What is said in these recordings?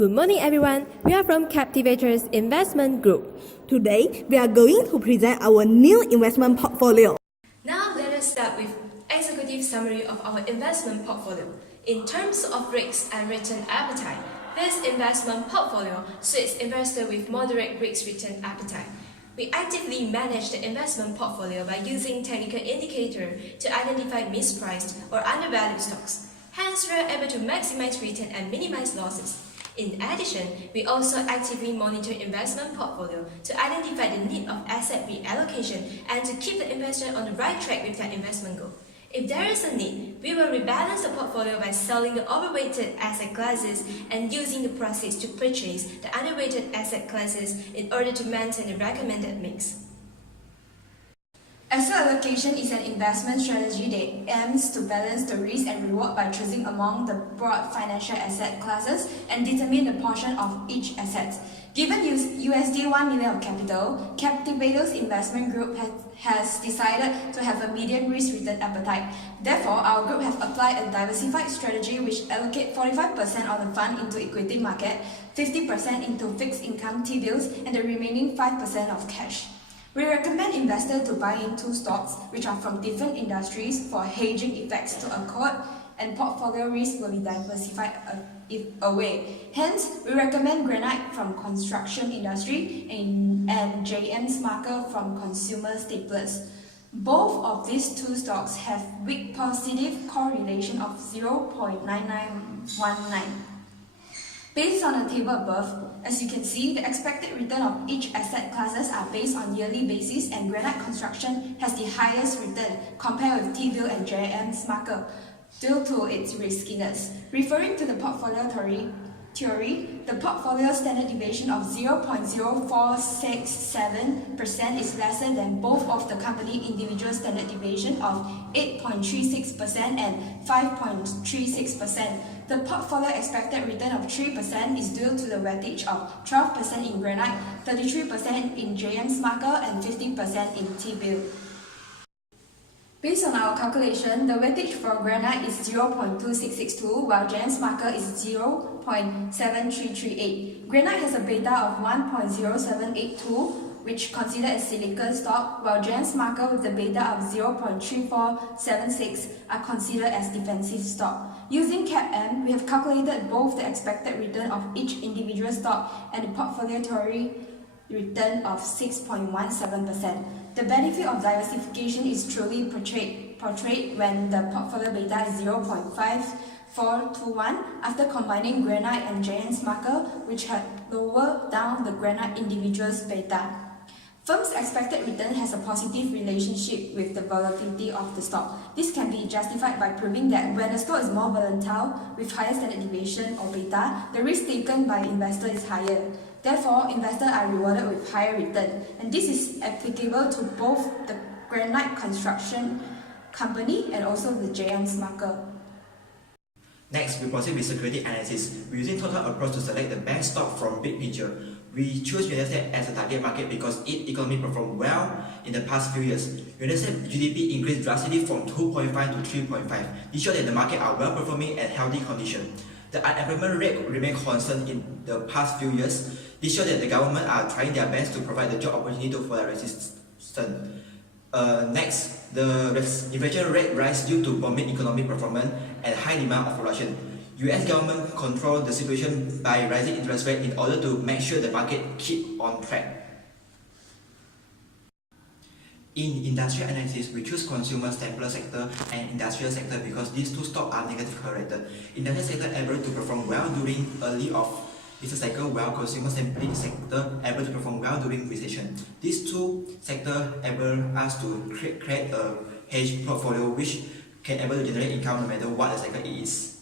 Good morning, everyone. We are from Captivators Investment Group. Today, we are going to present our new investment portfolio. Now let us start with executive summary of our investment portfolio. In terms of risk and return appetite, this investment portfolio suits investors with moderate risk return appetite. We actively manage the investment portfolio by using technical indicators to identify mispriced or undervalued stocks. Hence, we are able to maximize return and minimize losses. In addition, we also actively monitor investment portfolio to identify the need of asset reallocation and to keep the investor on the right track with their investment goal. If there is a need, we will rebalance the portfolio by selling the overweighted asset classes and using the proceeds to purchase the underweighted asset classes in order to maintain the recommended mix. Asset allocation is an investment strategy that aims to balance the risk and reward by choosing among the broad financial asset classes and determine the portion of each asset. Given USD 1 million of capital, Captivators Investment Group has decided to have a medium risk return appetite. Therefore, our group have applied a diversified strategy which allocate 45% of the fund into equity market, 50% into fixed income T-bills, and the remaining 5% of cash. We recommend investors to buy into stocks which are from different industries for hedging effects to occur, and portfolio risk will be diversified away. Hence, we recommend Granite from construction industry and JM Smucker from consumer staples. Both of these two stocks have weak positive correlation of 0.9919. Based on the table above, as you can see, the expected return of each asset classes are based on yearly basis, and Granite Construction has the highest return compared with T-bill and JM Smucker due to its riskiness. Referring to the portfolio theory, the portfolio standard deviation of 0.0467% is lesser than both of the company individual standard deviation of 8.36% and 5.36%. The portfolio expected return of 3% is due to the weightage of 12% in Granite, 33% in JM Smucker, and 15% in T-bill. Based on our calculation, the weightage for Granite is 0.2662, while JM Smucker is 0.7338. Granite has a beta of 1.0782, which considered as silicon stock, while JM Smucker with the beta of 0.3476 are considered as defensive stock. Using CAPM, we have calculated both the expected return of each individual stock and the portfolio theory return of 6.17%. The benefit of diversification is truly portrayed when the portfolio beta is 0.5421 after combining Granite and JM Smucker, which had lowered down the Granite individual's beta. Firm's expected return has a positive relationship with the volatility of the stock. This can be justified by proving that when a stock is more volatile with higher standard deviation or beta, the risk taken by investor is higher. Therefore, investors are rewarded with higher return, and this is applicable to both the Granite Construction Company and also the JM Smucker. Next, we proceed with security analysis. We're using total approach to select the best stock from big picture. We choose United States as a target market because its economy performed well in the past few years. United States GDP increased drastically from 2.5 to 3.5. This shows that the market are well performing at healthy condition. The unemployment rate remained constant in the past few years. This shows that the government are trying their best to provide the job opportunity for their residents. Next, the inflation rate rise due to booming economic performance and high demand of production. US government control the situation by rising interest rate in order to make sure the market keep on track. In industrial analysis, we choose consumer staple sector and industrial sector because these two stocks are negatively correlated. Industrial sector able to perform well during early of business cycle, while consumer staple sector able to perform well during recession. These two sectors enable us to create a hedge portfolio which can able to generate income no matter what the cycle is.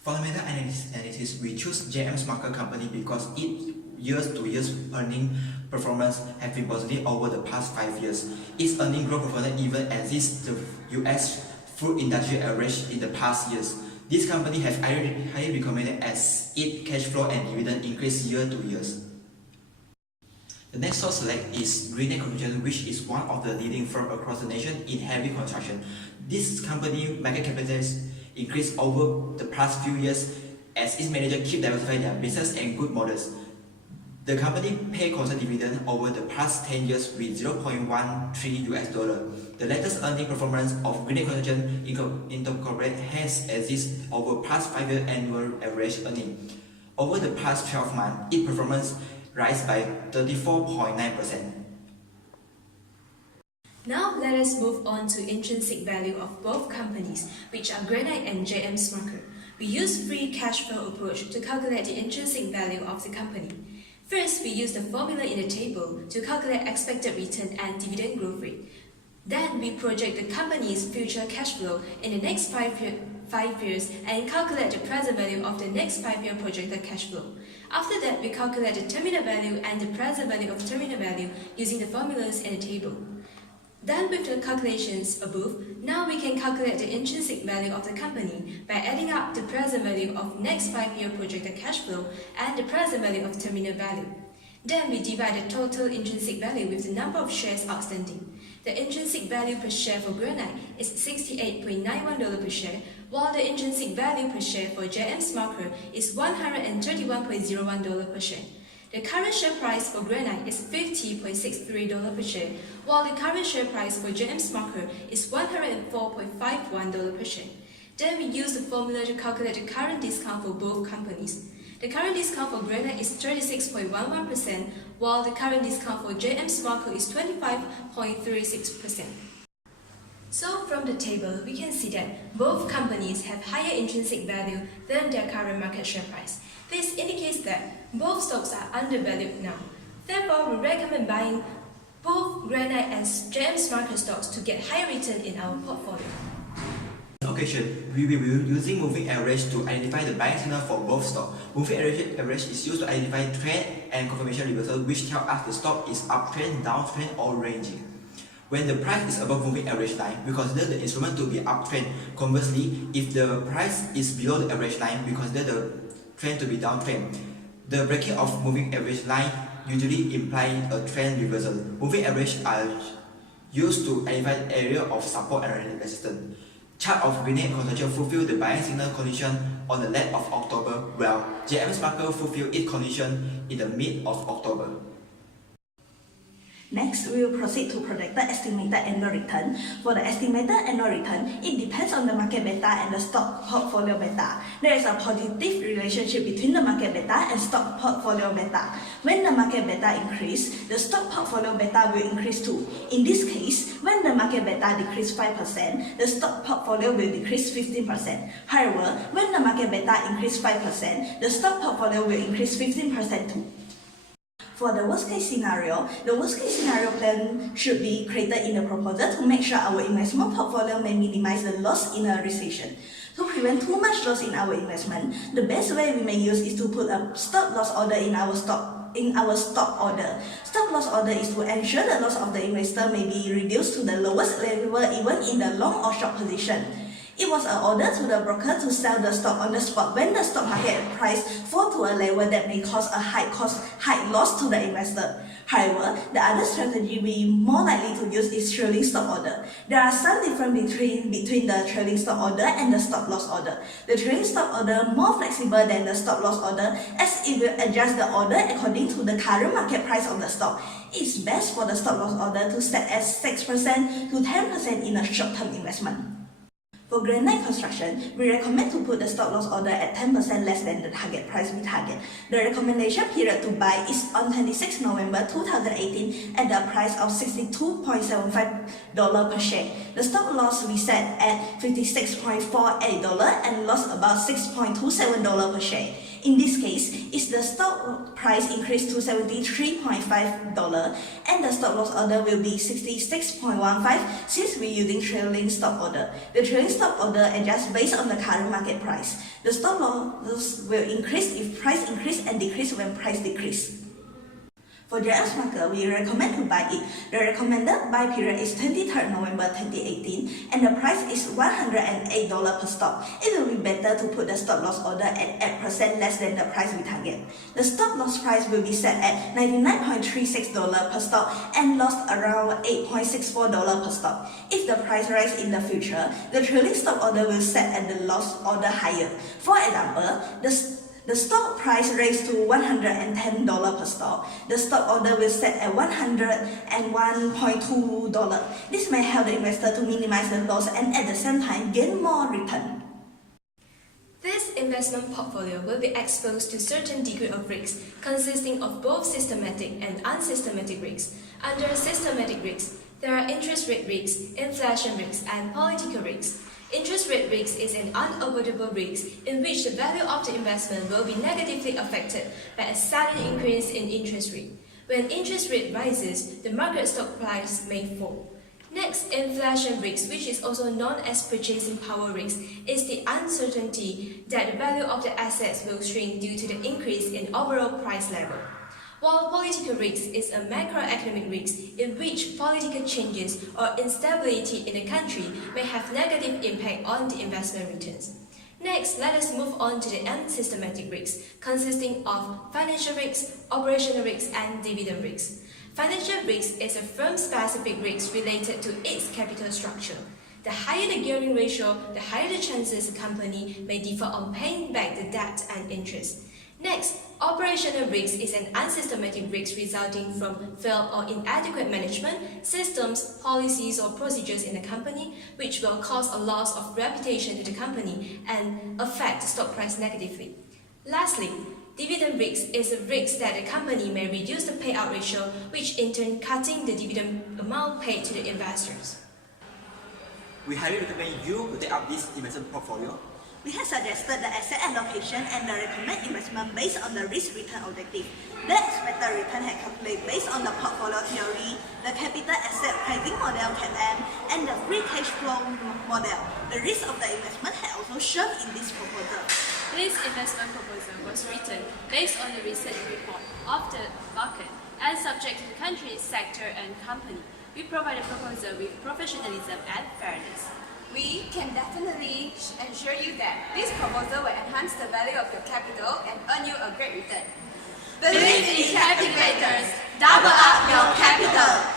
Fundamental analysis, we choose JM Smucker Company because its years-to-year earning performance have been positive over the past 5 years. Its earning growth performance even exceeds the US food industry average in the past years. This company has highly recommended as its cash flow and dividend increase year to year. The next stock select is Granite Construction, which is one of the leading firms across the nation in heavy construction. This company market capitalization increased over the past few years as its manager keep diversifying their business and good models. The company paid constant dividend over the past 10 years with $0.13. The latest earning performance of Grenade Construction Incorporated has existed over past 5-year annual average earning. Over the past 12 months, its performance rise by 34.9%. Now let us move on to intrinsic value of both companies, which are Granite and JM Smucker. We use free cash flow approach to calculate the intrinsic value of the company. First, we use the formula in the table to calculate expected return and dividend growth rate. Then, we project the company's future cash flow in the next 5 years and calculate the present value of the next 5-year projected cash flow. After that, we calculate the terminal value and the present value of terminal value using the formulas in the table. Done with the calculations above, now we can calculate the intrinsic value of the company by adding up the present value of next 5-year projected cash flow and the present value of terminal value. Then we divide the total intrinsic value with the number of shares outstanding. The intrinsic value per share for Granite is $68.91 per share, while the intrinsic value per share for JM Smucker is $131.01 per share. The current share price for Granite is $50.63 per share, while the current share price for JM Smucker is $104.51 per share. Then we use the formula to calculate the current discount for both companies. The current discount for Granite is 36.11%, while the current discount for JM Smucker is 25.36%. So from the table, we can see that both companies have higher intrinsic value than their current market share price. This indicates that both stocks are undervalued now. Therefore, we recommend buying both Granite and JM Smucker stocks to get higher return in our portfolio. On occasion, we will be using moving average to identify the buying signal for both stocks. Moving average is used to identify trend and confirmation reversal, which tell us the stock is uptrend, downtrend, or ranging. When the price is above moving average line, we consider the instrument to be uptrend. Conversely, if the price is below the average line, we consider the trend to be downtrend. The breaking of moving average line usually implies a trend reversal. Moving average are used to identify the area of support and resistance. Chart of Grenade Construction fulfilled the buying signal condition on the late of October, while JM Smucker fulfilled its condition in the mid of October. Next, we will proceed to project the estimated annual return. For the estimated annual return, it depends on the market beta and the stock portfolio beta. There is a positive relationship between the market beta and stock portfolio beta. When the market beta increases, the stock portfolio beta will increase too. In this case, when the market beta decreases 5%, the stock portfolio will decrease 15%. However, when the market beta increases 5%, the stock portfolio will increase 15% too. For the worst case scenario plan should be created in the proposal to make sure our investment portfolio may minimize the loss in a recession. To prevent too much loss in our investment, the best way we may use is to put a stop loss order in our stop order. Stop loss order is to ensure the loss of the investor may be reduced to the lowest level even in the long or short position. It was an order to the broker to sell the stock on the spot when the stock market price falls to a level that may cause a high loss to the investor. However, the other strategy we more likely to use is trailing stop order. There are some difference between the trailing stop order and the stop loss order. The trailing stop order more flexible than the stop loss order as it will adjust the order according to the current market price of the stock. It's best for the stop loss order to set at 6% to 10% in a short-term investment. For Granite Construction, we recommend to put the stop loss order at 10% less than the target price we target. The recommendation period to buy is on 26 November 2018 at the price of $62.75 per share. The stop loss we set at $56.48 and lost about $6.27 per share. In this case, if the stock price increased to $73.5 and the stop loss order will be $66.15 since we're using trailing stop order. The trailing stop order adjusts based on the current market price. The stop loss will increase if price increase and decrease when price decrease. For JM's marker, we recommend to buy it. The recommended buy period is 23rd November 2018 and the price is $108 per stock. It will be better to put the stop loss order at 8% less than the price we target. The stop loss price will be set at $99.36 per stock and lost around $8.64 per stock. If the price rises in the future, the trailing stop order will set at the loss order higher. For example, the stock price raised to $110 per stock. The stop order will set at $101.2. This may help the investor to minimize the loss and at the same time gain more return. This investment portfolio will be exposed to certain degree of risks, consisting of both systematic and unsystematic risks. Under systematic risks, there are interest rate risks, inflation risks, and political risks. Interest rate risk is an unavoidable risk in which the value of the investment will be negatively affected by a sudden increase in interest rate. When interest rate rises, the market stock price may fall. Next, inflation risk, which is also known as purchasing power risk, is the uncertainty that the value of the assets will shrink due to the increase in overall price level. While political risk is a macroeconomic risk in which political changes or instability in the country may have negative impact on the investment returns. Next, let us move on to the unsystematic risks, consisting of financial risks, operational risks, and dividend risks. Financial risk is a firm-specific risk related to its capital structure. The higher the gearing ratio, the higher the chances a company may defer on paying back the debt and interest. Next, operational risk is an unsystematic risk resulting from failed or inadequate management, systems, policies, or procedures in the company, which will cause a loss of reputation to the company and affect the stock price negatively. Lastly, dividend risk is a risk that the company may reduce the payout ratio, which in turn cutting the dividend amount paid to the investors. We highly recommend you to take up this investment portfolio. We have suggested the asset allocation and the recommended investment based on the risk-return objective. The expected return had calculated based on the portfolio theory, the capital asset pricing model CAPM, and the free cash flow model. The risk of the investment had also shown in this proposal. This investment proposal was written based on the research report of the market and subject to the country, sector, and company. We provide a proposal with professionalism and fairness. We can definitely assure you that this proposal will enhance the value of your capital and earn you a great return. Believe in Captivators. Double up your capital.